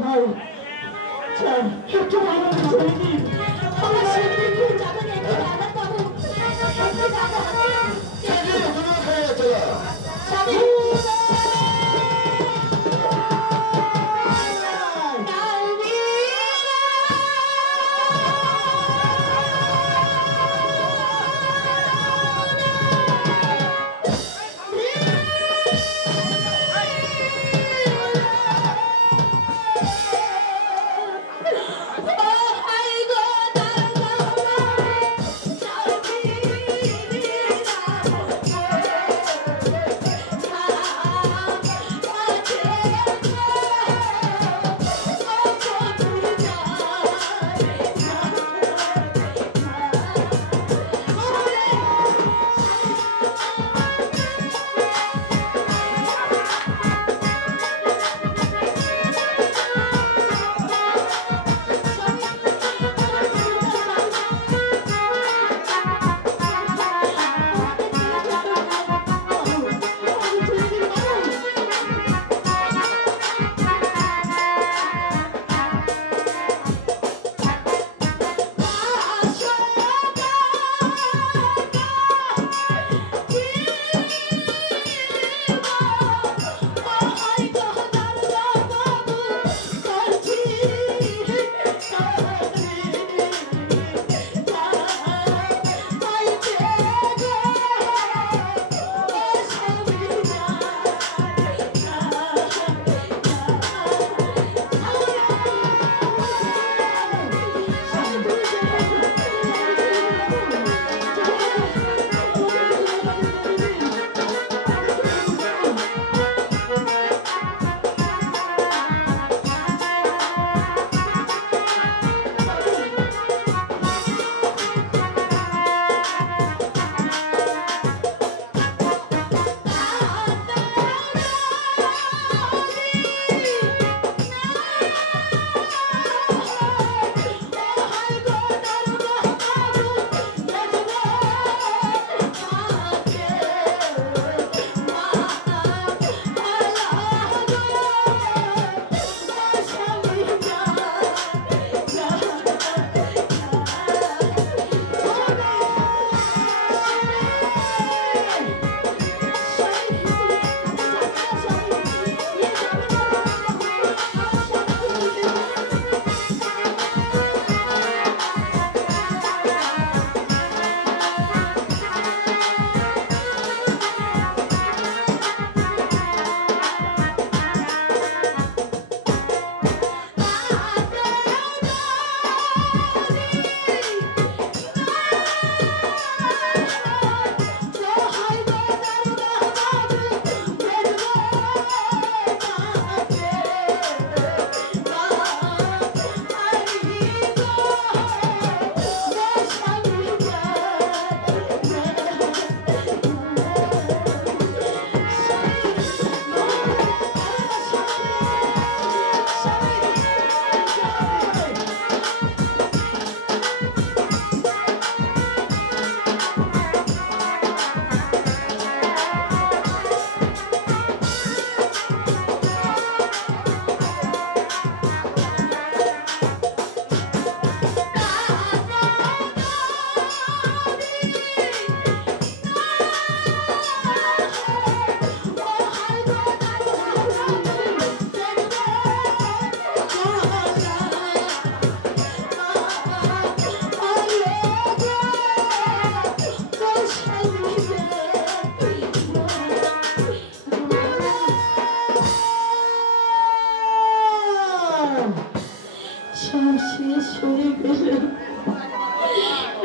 ভাই একটু ভালো করে দিন আমার শিল্পী যাবেন একটু আলাদা পাবো একটু দাদা স্বামী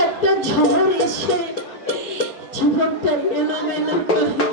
একটা ঝড় এসে জীবনটা এলোমেলো করে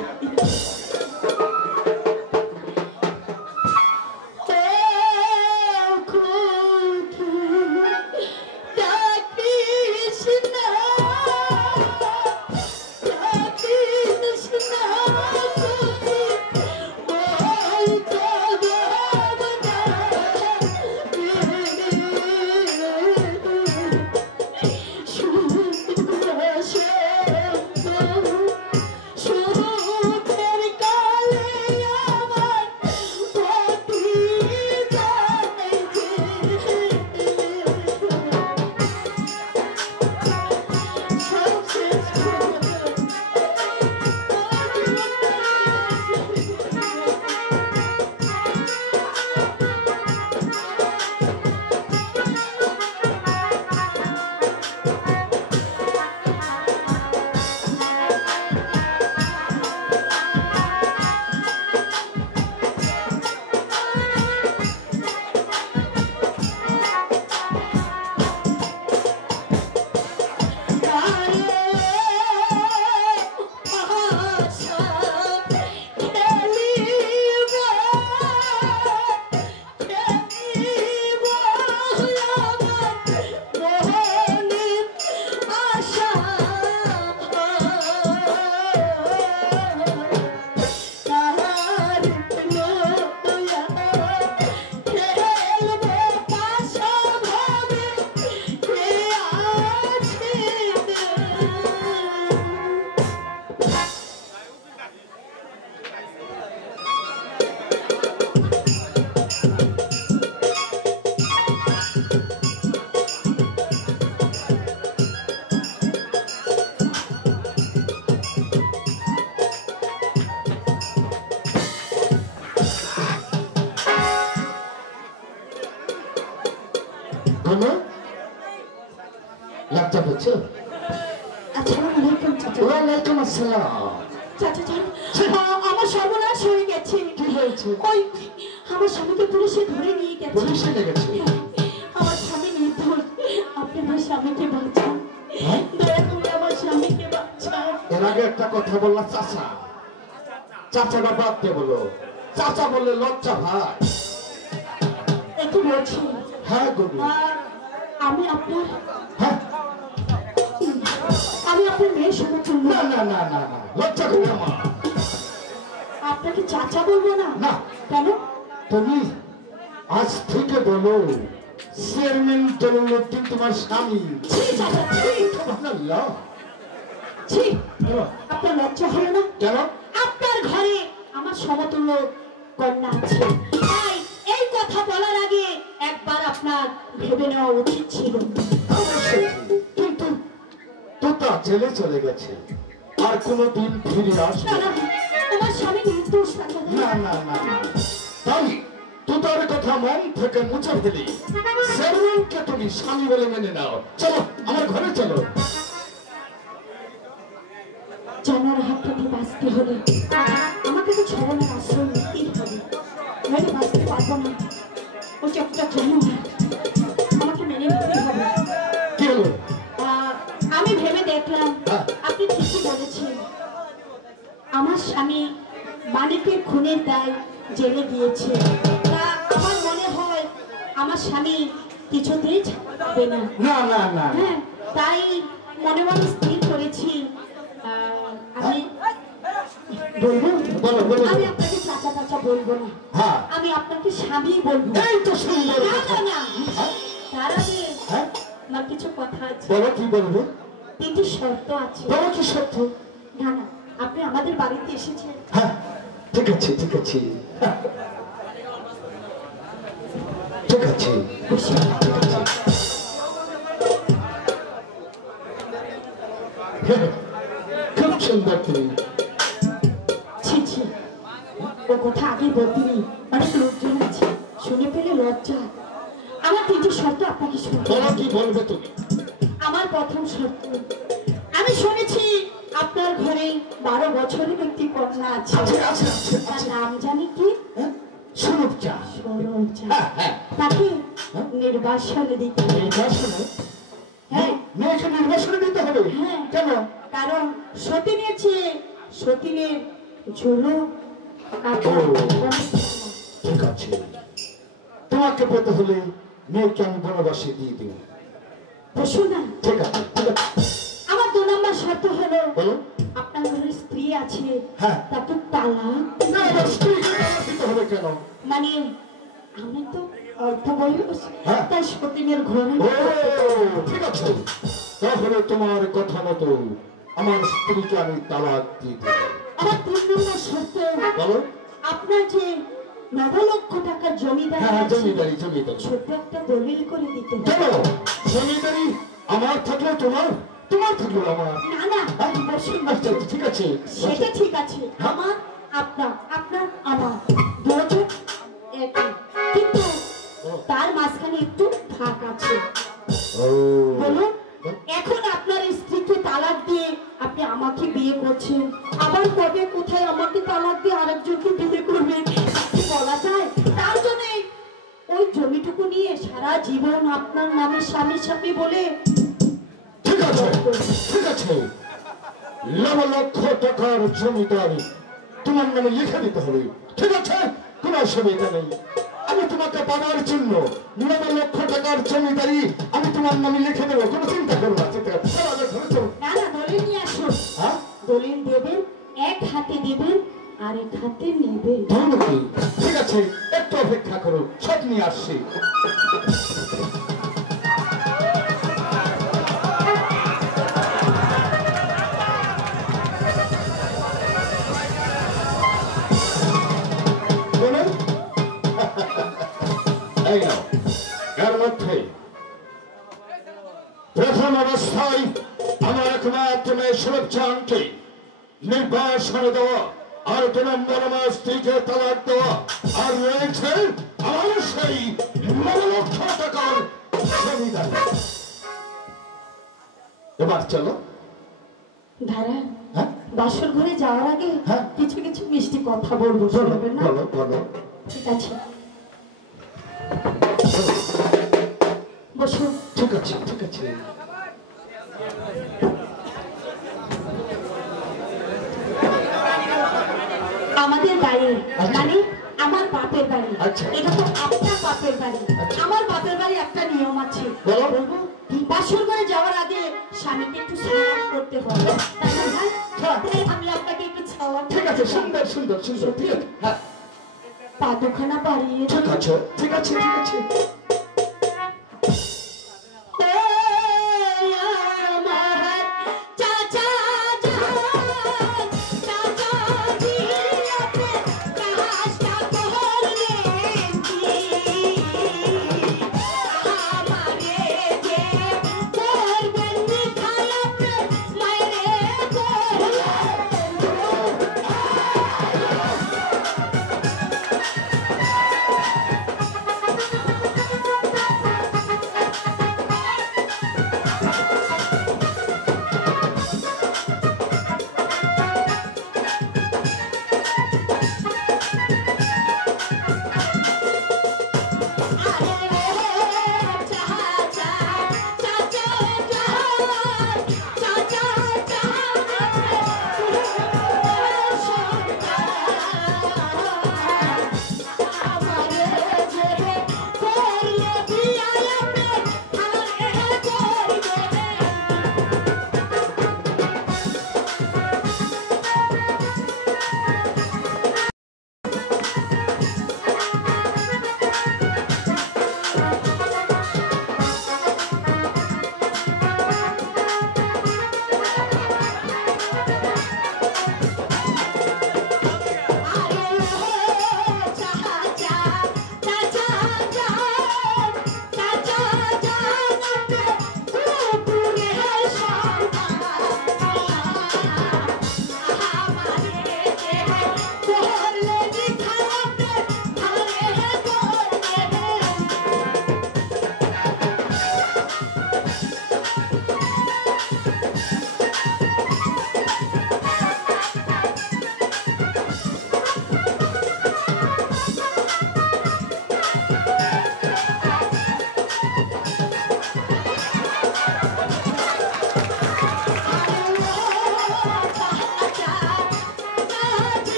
কোনো লজ্জা পেয়েছো? আসসালামু আলাইকুম চাচা। ওয়ালাইকুম আসসালাম। চাচা জান, আমার সর্বনাশ হয়ে গেছে। কি হয়েছে? ওই আমার স্বামীকে পুলিশে ধরে নিয়ে গেছে। পুলিশে লেগেছে? আমার স্বামী নির্দোষ। আপনি আমার স্বামীকে বাঁচান, হ্যাঁ? দয়া করে আমার স্বামীকে বাঁচান। এর আগে একটা কথা বললা চাচা, চাচাটা বাদ দিয়ে বলো। চাচা বললে লজ্জা ভাই। একটু বলছি, হ্যাঁ গুরু। আমি আপনার হ্যাঁ, আমি আপনার মেয়ের সমতুল্য। না না না না না, লজ্জা করি আমার। আপনাকে চাচা বলবো না? না। কেন? তুমি আজ থেকে বলো চেয়ারম্যান জলিলউদ্দিন তোমার স্বামী। ছি চাচা, ছি সুবহানাল্লাহ। ছি, আপনার লজ্জা হলো না? কেন? আপনার ঘরে আমার সমতুল্য কন্যা আছে, তাই এই কথা বলার আগে একবার আপনার ভেবে নেওয়া উচিত ছিল। অবশ্যই, কিন্তু তোতা জেলে চলে গেছে, আর কোনোদিন ফিরে আসবে না না, আমার স্বামী নির্দোষ চাচা। না না না না। তাই তোতার কথা মন থেকে মুছে ফেলি, চেয়ারম্যানকে তুমি স্বামী বলে মেনে নাও। চলো আমার ঘরে চলো। জানার হাত থেকে বাঁচতে হলে আমাকে তো ছড়ানোর আশ্রয় নিতেই হবে, নইলে বাঁচতে পারবো না। ওই যে একটা জন্ম আমাকে মেনে নিতে হবে। কি হলো? আমি ভেবে দেখলাম হ্যাঁ। আপনি ঠিকই বলেছেন। আমার স্বামী মানিকের খুনের দায় জেলে গিয়েছে, তা আমার মনে হয় আমার স্বামী কিছুতেই ছাড়বে না। না না না, হ্যাঁ, তাই মনে মনে স্থির করেছি আমি বলবো, বলো বলো। আমি আপনাকে চাচা চাচা বলবো না, হ্যাঁ, আমি আপনাকে স্বামী বলবো। এই তো সুন্দর না কথা। না না, হ্যাঁ? তার আগে হ্যাঁ? আমার কিছু কথা আছে। বলো, কি বলবে? তিনটি শর্ত আছে। বলো, কি সত্য? না না, আপনি আমাদের বাড়িতে এসেছেন, হ্যাঁ, ঠিক আছে ঠিক আছে। হ্যাঁ। ঠিক আছে বসে ঠিক আছে। হ্যাঁ, খুব সুন্দর তুমি। ছি ছি, ও কথা আগে বলতেনি, অনেক লোকজন আছে, শুনে পেলে লজ্জা। আমার তিনটি শর্ত আপনাকে শুনতে বলো, হবে। কি বলবে তুমি? আমার প্রথম শর্ত, আমি শুনেছি আপনার ঘরে 12 বছরের একটি কন্যা আছে, আছে আছে আছে তার আছে। নাম জানি কি? হ্যাঁ, সুরূপ চা। সরলজা। হ্যাঁ হ্যাঁ। তাকে হ্যাঁ? নির্বাসনে দিতে হবে। নির্বাসনে? হ্যাঁ মেয়েকে নির্বাসনে দিতে হবে? হ্যাঁ। কেন? কারণ সতীনের চেয়ে সতীনের ঝুলো ও। ঠিক আছে, তোমাকে পেতে হলে মেয়েকে আমি বনবাসে দিয়ে দিব। বসুন না। ঠিক আছে ঠিক আছে। আমার 2 নম্বর শর্ত হলো, বলো। আপনার ঘরে স্ত্রী আছে, হ্যাঁ। তাকে তালাক না, আমার স্ত্রীকে তালাক দিতে হবে কেন? মানে আমি তো অল্প বয়স, হ্যাঁ। তাই সতীনের ঘরে ও, ঠিক আছে, তাহলে তোমার কথা মতো আমার স্ত্রীকে আমি তালাক দিয়ে দেব। আমার 3 নম্বর শর্ত, বলো। আপনার যে 9 লক্ষ টাকার জমিদারি হ্যাঁ, আছে, জমিদারি জমিদারি। ছোট্ট একটা দলিল করে দিতে হবে। কেন? জমিদারি আমার থাকলেও তোমার, তোমার থাকলেও আমার। না না, বসুন আচ্ছা বসুন। ঠিক আছে। সেটা ঠিক আছে, আমার আপনার আপনার আমার দুজন একই, কিন্তু তার মাঝখানে একটু ফাঁক আছে। ও, বলুন, এখন আপনার স্ত্রীকে তালাক দিয়ে আপনি আমাকে বিয়ে করছেন, আবার কবে কোথায় আমাকে তালাক দিয়ে আরেকজনকে বিয়ে করবেন কি বলা যায়? তার জন্য ওই জমিটুকু নিয়ে সারা জীবন আপনার নামে স্বামী স্বামী বলে। ঠিক আছে ঠিক আছে, 9 লক্ষ টাকার জমিদারি তোমার নামে লিখে দিতে হবে। ঠিক আছে, কোনো অসুবিধা নেই। আমি তোমাকে পাওয়ার জন্য 9 লক্ষ টাকার জমিদারি আমি তোমার নামে লিখে দেবো, কোনো চিন্তা করো না। চিন্তা করো না। চলো, আগে ঘরে চলো। না না, দলিল নিয়ে আসুন। হ্যাঁ, দলিল দেবেন, এক হাতে দেবেন আর এক হাতে নেবেন। ধন্যবাদ। ঠিক আছে, একটু অপেক্ষা করো, সব নিয়ে আসছি। বলুন। এই নাও, এর মধ্যে প্রথম অবস্থায় আমার একমাত্র মেয়ে সুরূপ চাঁদকে নির্বাসনে দেওয়া, আর 2 নম্বর আমার স্ত্রীকে তালাক দেওয়া, আর রয়েছে আমার সেই 9 লক্ষ টাকার জমিদারি। এবার চলো। ধারা হ্যাঁ বাসর ঘরে যাওয়ার আগে হ্যাঁ। কিছু কিছু মিষ্টি কথা বলবো, বলো শুনবেন না? বলো বলো। ঠিক আছে, বসুন। ঠিক আছে ঠিক আছে। আমাদের বাড়ি আচ্ছা। মানে আমার বাপের বাড়ি। আচ্ছা। এটা তো আপনার বাপের বাড়ি। আচ্ছা। আমার বাপের বাড়ি একটা নিয়ম আছে। বলো। বলবো? বাসর ঘরে যাওয়ার আগে স্বামীকে একটু সালাম করতে হয়, তাই না ভাই? হ্যাঁ। তাই আমি আপনাকে একটু সালাম ঠিক আছে, সুন্দর সুন্দর সুন্দর। ঠিক আছে হ্যাঁ পা দুখানা বাড়িয়ে ঠিক আছে ঠিক আছে ঠিক আছে।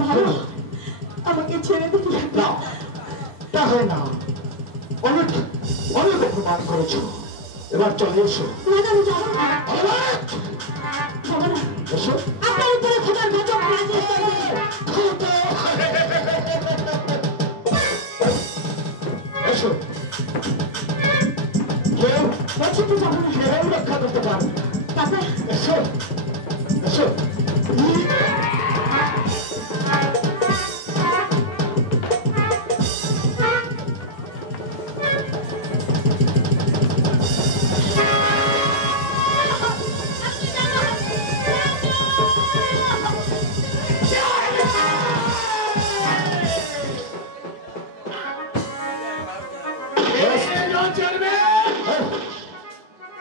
ভালো, আমাকে ছেড়ে দিন। না তা হয় না, অনেক অনেক অপমান করেছো। এবার চলে এসো। না, না, আমি যাবো না। অনেক যাবো না। এসো। আপনার উপরে খোদার গজব নাজিল হয়েছে। এসো। কেউ বলছি তো যাবো না। কেউ রক্ষা করতে পারবে না। তাতে এসো এসো।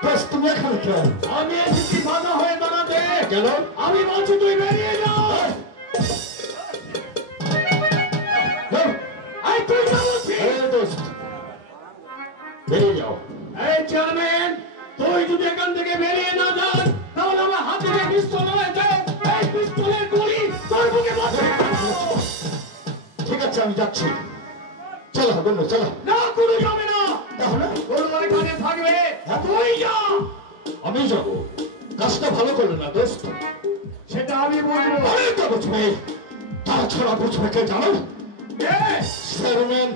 বেশ, তুমি এখানে কেন? আমি এসেছি বাধা হয়ে দাঁড়াতে। কেন? আমি বলছি তুই বেরিয়ে যা। এই তুই যা বলছি। এই দোস্ত, বেরিয়ে যাও। এই চেয়ারম্যান, তুই যদি এখান থেকে বেরিয়ে না যাস তাহলে আমার হাতে যে পিস্তল রয়েছে এই পিস্তলের গুলি তোর বুকে বসে। ঠিক আছে, আমি যাচ্ছি। চলো বন্ধু, চলো। না, কোনো যাবে না। তাহলে কোনো এখানে থাকবে, তুই যা। আমি যাবো। কাজটা ভালো করলে না দোস্ত। সেটা আমি বুঝবো। অনেক তো বুঝবে, তারা ছাড়া বুঝবে কে জানো? এ, চেয়ারম্যান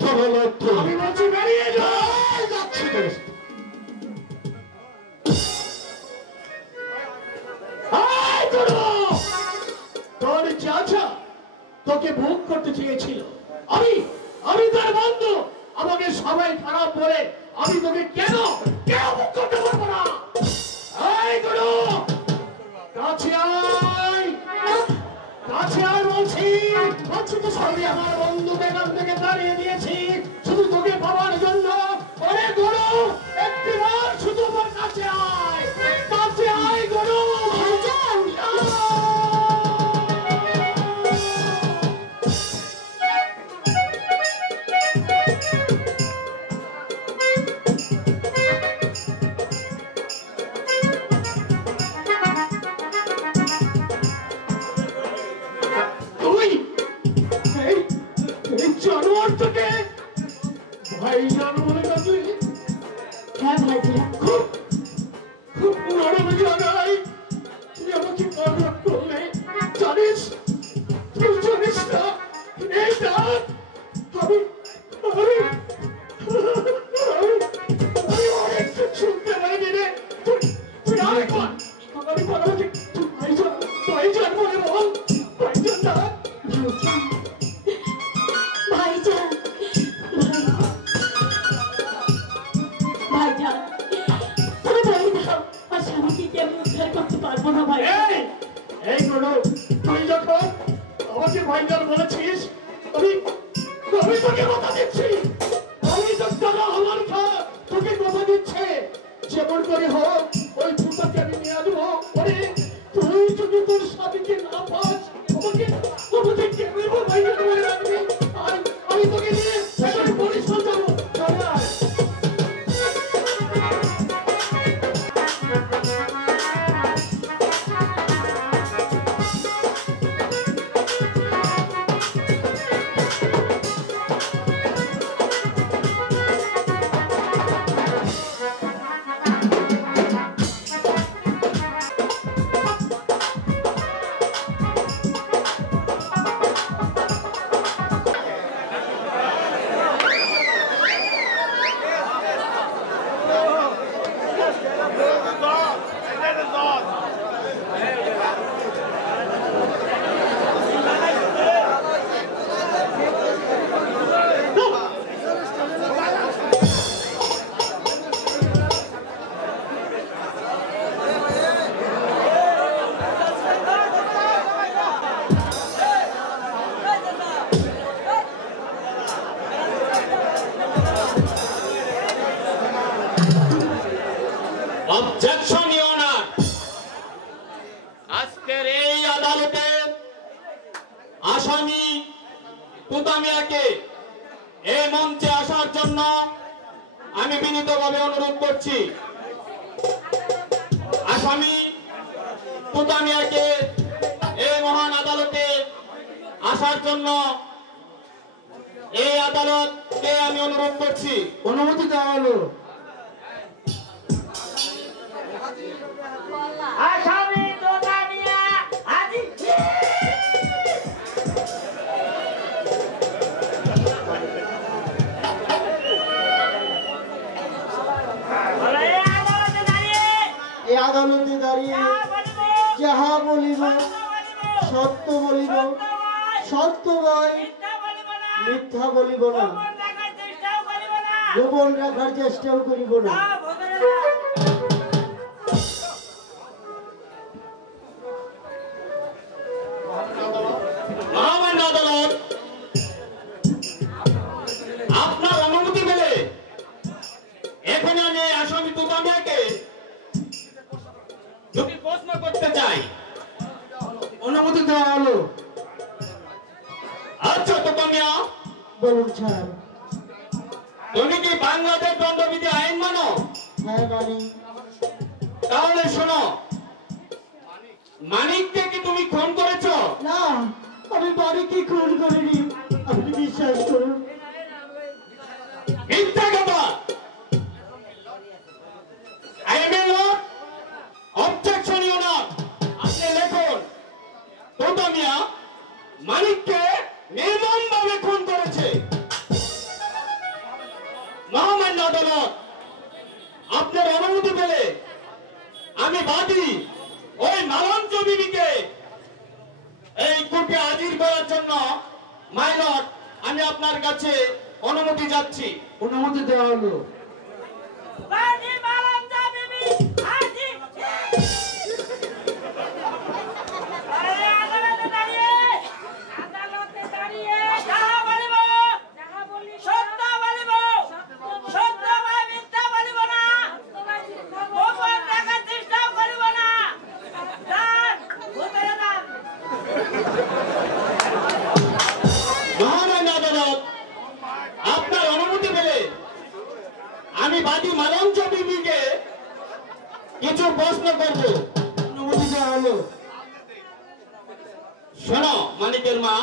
তরলাত্র। আমি বলছি বেরিয়ে যা। যাচ্ছি দোস্ত। এই গুরু, তোর চাচা তোকে ভোগ করতে চেয়েছিল। আমি আমি তার বন্ধু। আমার ভাইজান বলে ডাকলি? হ্যাঁ ভাইজান। খুব খুব নরম জায়গায় তুই আমাকে প্রণাম করলে। জানিস, তুই জানিস না এই ডাক আমি আমি আমি অনেক শুনতে পাইনি রে। তুই আরেকবার আরেকবার আমাকে ভাইজান ভাইজান বলে বল। ভাইজান ডাক। ভাইজান ভাইজান ভাইজান তুমি বলে দাও আর স্বামীকে কি আমি উদ্ধার করতে পারবো না ভাইজান? এই কোনো তুই যখন আমাকে ভাইজান বলেছিস আমি আমি তোকে কথা দিচ্ছি। আমি তো দাদা আমার তোকে কথা দিচ্ছে যেমন করে হোক ওই ফুটাকে আমি নিয়ে আসবো। ওরে তুই যদি তোর স্বামীকে না পাস আমাকে আমাকে কেমন ভাইজান বলে রাখবি। আর আমি তোকে নিয়ে এখানে পরিষ্কার যাবো। চলে আয়। অবজেকশন ইওর অনার, আজকের এই আদালতে আসামি তুতামিয়াকে এই মঞ্চে আসার জন্য আমি বিনীতভাবে অনুরোধ করছি। আসামি তুতামিয়াকে এই মহান আদালতে আসার জন্য এই আদালতকে আমি অনুরোধ করছি। অনুমতি দেওয়া হলো। আসামি তুতামিয়া হাজির। এই আদালতে দাঁড়িয়ে যাহা বলিব সত্য বলিব, সত্য নয় মিথ্যা বলিব না, গোপন রাখার চেষ্টাও করিব না। মহামান্য আদালত, আপনার অনুমতি পেলে এখানে আমি আসামি তুতামিয়াকে দুটি প্রশ্ন করতে চাই। অনুমতি দেওয়া হলো। আচ্ছা তুতামিয়া, বলুন স্যার। তুমি কি বাংলাদেশ দণ্ডবিধি আইন মানো? হ্যাঁ মানি। তাহলে শোনো, মানিককে কি তুমি খুন করেছো? না, আমি বাড়িকে খুন করিনি, আপনি বিশ্বাস করুন। মিথ্যা কথা। I am a lord. Objection your honor. আপনি লেখুন, তুতামিয়া মানিককে নির্মমভাবে খুন করেছে। মহামান্য আদালত, আপনার অনুমতি পেলে আমি বাদী ওই মালঞ্চ বিবিকে এই কোর্টে হাজির করার জন্য মাই লর্ড আমি আপনার কাছে অনুমতি যাচ্ছি। অনুমতি দেওয়া হলো। বাড়ি মালাঞ্জা বিবি হাজির। আদালতে দাঁড়িয়ে যাহা বলিব সত্য বলিব, সত্য বা মিথ্যা বলিব না, গোপন রাখার চেষ্টাও করিব না। যান, ভূতেরা যান। মহামান্য আদালত, আপনার অনুমতি পেলে আমি বাদী মালঞ্চ বিবিকে কিছু প্রশ্ন করব। অনুমতি দেওয়া হলো। শোনো মানিকের মা,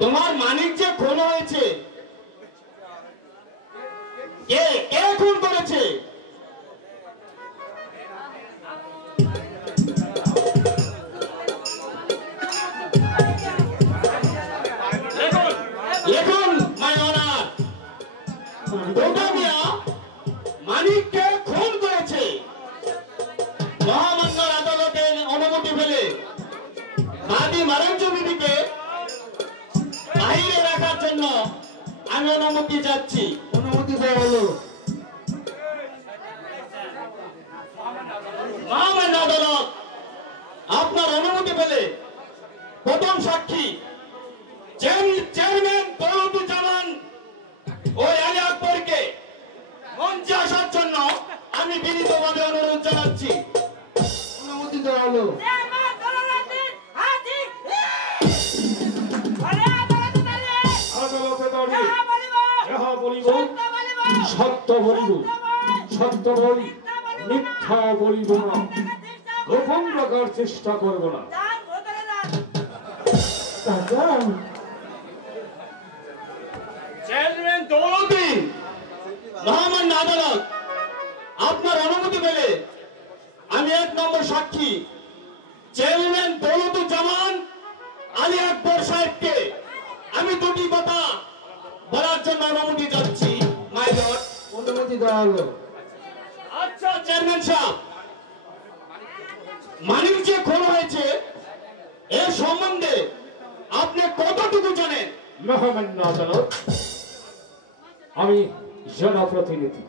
তোমার মানিক যে খুন হয়েছে কে কে খুন করেছে? লেখুন মাই অনার, তোতা মিয়া মানিককে খুন করেছে। মহামান্য আদালতের অনুমতি পেলে বাদী মারঞ্জু বিবিকে বাইরে রাখার জন্য আমি অনুমতি চাচ্ছি। অনুমতি দেওয়া হলো। মহামান্য আদালত, আপনার অনুমতি পেলে প্রথম সাক্ষী চেয়ারম্যান দৌলতুজ্জামান ও আলী আকবরকে মঞ্চে আসার জন্য আমি বিনীতভাবে অনুরোধ জানাচ্ছি। অনুমতি দেওয়া হলো। আদালতে দাঁড়িয়ে যাহা বলিব সত্য বলিব, সত্য বলি, মিথ্যা বলিব না, গোপন রাখার চেষ্টা করব না। কাকা চেয়ারম্যান দৌলতদ্দিন, মহামান্য আদালত, আপনার অনুমতি পেলে আমি 1 নম্বর সাক্ষী চেয়ারম্যান দৌলতুজ্জামান আলী আকবর সাহেবকে আমি দুটি কথা বলার জন্য অনুমতি চাচ্ছি। My lord. অনুমতি দেওয়া হলো। আচ্ছা চেয়ারম্যান সাহেব, মানিক যে খুন হয়েছে এর সম্বন্ধে আপনি কতটুকু জানেন? মহামান্য আদালত, আমি জনপ্রতিনিধি।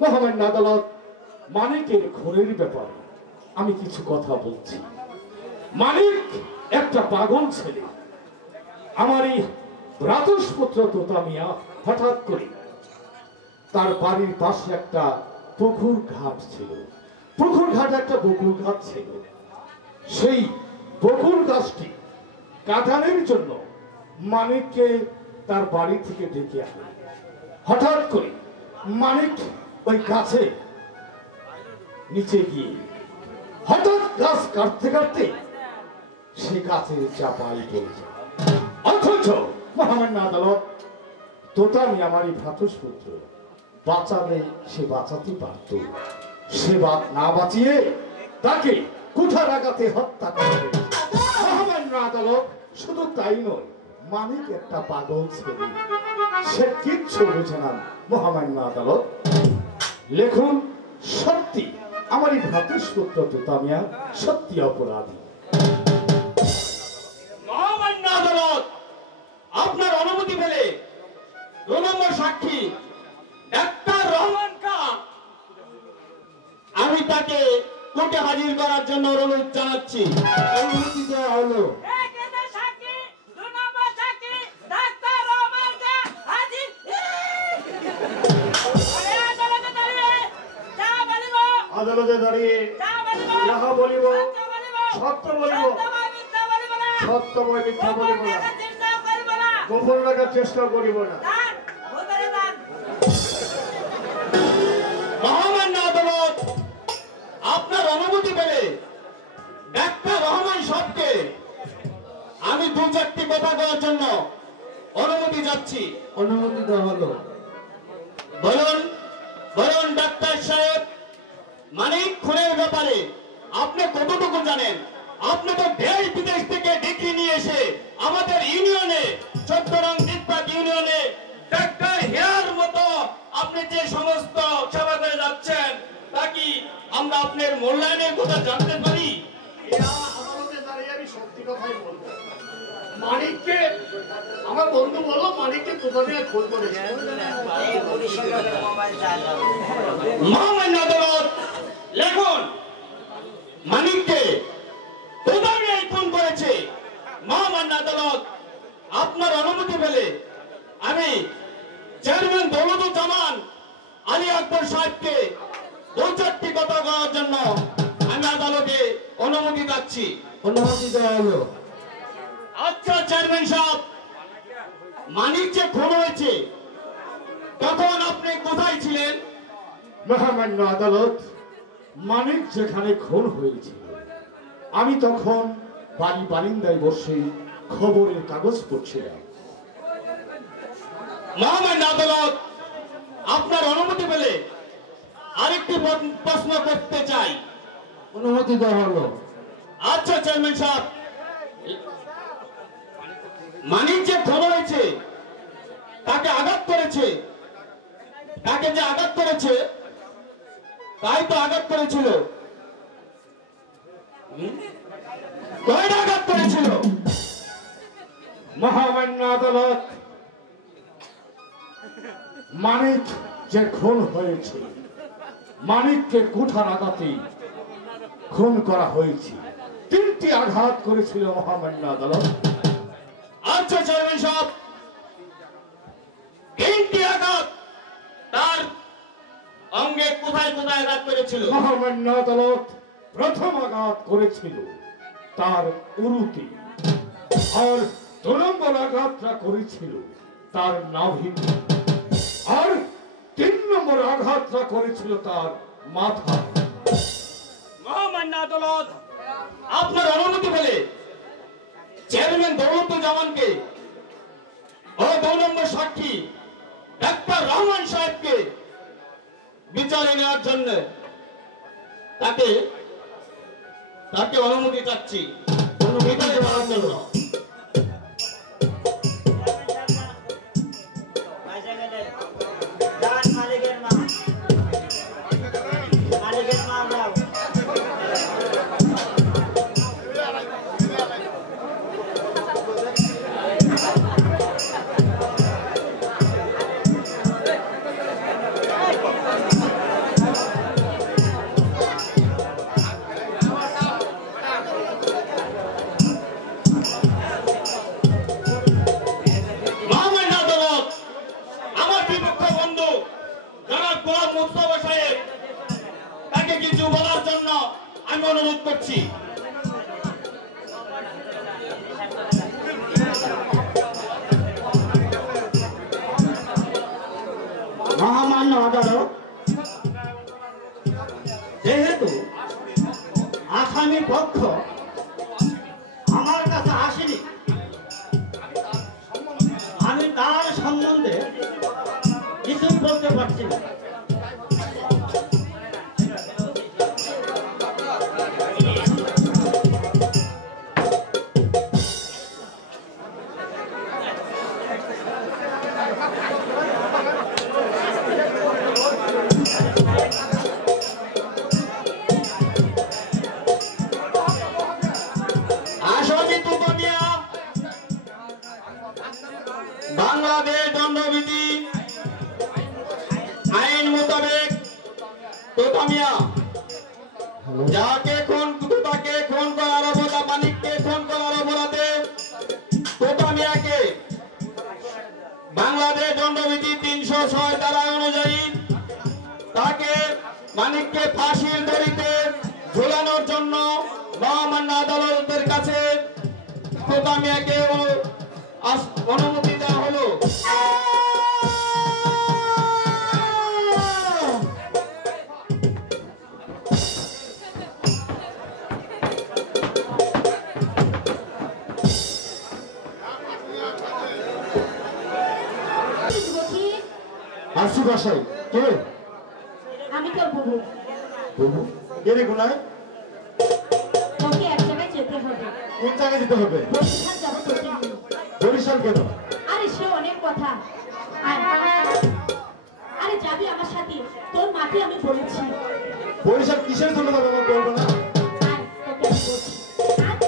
মহামান্য আদালত, মানিকের খুনের ব্যাপারে আমি কিছু কথা বলছি। মানিক একটা পাগল ছেলে। আমার এই ভ্রাতুষ্পুত্র তোতা মিয়া হঠাৎ করে তার বাড়ির পাশে একটা পুকুর ঘাট ছিল। পুকুর ঘাট একটা বকুল গাছ ছিল। সেই বকুল গাছটি কাটানোর জন্য মানিককে তার বাড়ি থেকে ডেকে আনে। হঠাৎ করে মানিক ওই গাছে নিচে গিয়ে হঠাৎ গাছ কাটতে কাটতে সে গাছের চাপাই পড়ে যায়। অথচ মহামান্য আদালত, তোতা মিয়া আমারই ভ্রাতুষ্পুত্র, বাঁচাবে সে বাঁচাতে পারত। সে না বাঁচিয়ে তাকে কুঠারাঘাতে হত্যা করে। মহামান্য আদালত, শুধু তাই নয়, মানিক একটা পাগল ছেলে, সে কিচ্ছু বোঝে না। মহামান্য আদালত, লেখুন সত্যি আমার এই ভ্রাতুষ্পুত্র তোতা মিয়া সত্যি অপরাধী। মহামান্য আদালত, আপনার অনুমতি পেলে 2 নম্বর সাক্ষী ডাক্তার রহমান খান আমি তাকে কোর্টে হাজির করার জন্য অনুরোধ জানাচ্ছি। অনুমতি দেওয়া হলো। আদালতে দাঁড়িয়ে যাহা বলিব সত্য বলিব, সত্যময় মিথ্যা বলিব না, গোপন রাখার চেষ্টা করিব না। মহামান্য আদালত, আপনার অনুমতি পেলে ডাক্তার রহমান সাহেবকে আমি 2-4টি কথা বলার জন্য অনুমতি যাচ্ছি। অনুমতি দেওয়া হলো। বলুন বলুন ডাক্তার সাহেব, মানিক খুনের ব্যাপারে আপনি কতটুকু জানেন? আপনি তো দেশ বিদেশ থেকে ডিগ্রি নিয়ে এসে আমাদের ইউনিয়নে 14 নং দিকপাট ইউনিয়নে ডাক্তার হেয়ার মতো আপনি যে সমস্ত সেবা করে যাচ্ছেন, তা কি আমরা আপনার মূল্যায়নের কথা জানতে পারি? আদালতে দাঁড়িয়ে আমি সত্যি কথাই বলবো। মানিককে আমার বন্ধু বললো মানিককে কোথা থেকে খুন করেছে। মহামান্য আদালত, লেখুন মানিককে তোতা মিয়াই খুন করেছে। মহামান্য আদালত, আপনার অনুমতি পেলে আমি চেয়ারম্যান দৌলতুজ্জামান আলী আকবর সাহেবকে 2-4টি কথা বলার জন্য আমি আদালতে অনুমতি চাচ্ছি। অনুমতি দেওয়া হলো। আচ্ছা চেয়ারম্যান সাহেব, মানিক যে খুন হয়েছে তখন আপনি কোথায় ছিলেন? মহামান্য আদালত, মানিক যেখানে খুন হয়েছিল আমি তখন বাড়ি বারিন্দায় বসে খবরের কাগজ পড়ছিলাম। মহামান্য আদালত, আপনার অনুমতি পেলে আরেকটি প্রশ্ন করতে চাই। অনুমতি দেওয়া হলো। আচ্ছা চেয়ারম্যান সাহেব, মানিক যে খুন হয়েছে, তাকে আঘাত করেছে, তাকে যে আঘাত করেছে তাই তো আঘাত করেছিল, কয়টা আঘাত করেছিল? মহামান্য আদালত, মানিক যে খুন হয়েছে, মানিককে কুঠার আঘাতে খুন করা হয়েছে। 3টি আঘাত করেছিল মহামান্য আদালত। আচ্ছা চেয়ারম্যান সাহেব, 3টি আঘাত তার অঙ্গে কোথায় কোথায় আঘাত করেছিল? মহামান্য আদালত, প্রথম আঘাত করেছিল তার উরুতে, আর 2 নম্বর আঘাতটা করেছিল তার নাভিতে, আর 3 নম্বর আঘাতটা করেছিল তার মাথা। মহামান্য আদালত, আপনার অনুমতি পেলে চেয়ারম্যান দৌলতুজ্জামানকে ও 2 নম্বর সাক্ষী ডাক্তার রহমান সাহেবকে বিচারে নেওয়ার জন্য তাকে অনুমতি চাচ্ছি, বিচারে নেওয়ার জন্য। মহামান্য আদালত, আমার বিপক্ষ বন্ধু জনাব গোলাম মুস্তাফা সাহেব, তাকে কিছু বলার জন্য আমি অনুরোধ করছি। মহামান্য আদালত, যেহেতু আসামি পক্ষ আমার কাছে আসেনি, আমি তার সম্বন্ধে কিছু বলতে পারছি না। আসামি তুতো মিয়া বাংলাদেশ দণ্ডবিধি আইন মোতাবেক তোতা মিয়া যাকে তাকে খুন করার অপরাধে, মানিককে খুন করার অপরাধে তোতা মিয়াকে বাংলাদেশ দণ্ডবিধি 306 ধারা অনুযায়ী তাকে মানিককে ফাঁসির দড়িতে ঝুলানোর জন্য মহামান্য আদালতের কাছে তোতা মিয়াকে অনুমতি দেওয়া হলো। আসি বাসায়। কে? আমি তোর বুবু। বাবু, এরে কোনায়? তোকে এক জায়গায় যেতে হবে। কোন জায়গায় যেতে হবে? বরিশাল যাবো তোকে নিয়ে। বরিশাল কেন? আরে সে অনেক কথা। আরে যাবি আমার সাথে, তোর মাকে আমি বলেছি। বরিশাল কিসের জন্য যাবে আমার বলবো না? আয়, তোকে আমি বলছি। আয়।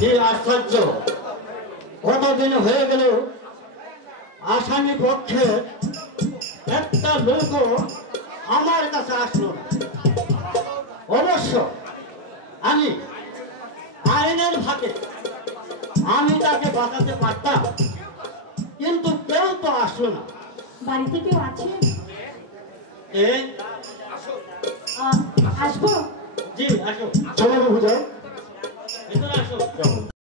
যে আশ্চর্য, কতদিন হয়ে গেল আসামি পক্ষের একটা লোকও আমার কাছে আসলো না। অবশ্য আমি আইনের ভাগে আমি তাকে বাঁচাতে পারতাম, কিন্তু কেউ তো আসলো না। বাড়িতে কেউ আছে? এ আসবো? জি আসো। চলো বাবু যাও। ভেতরে আসো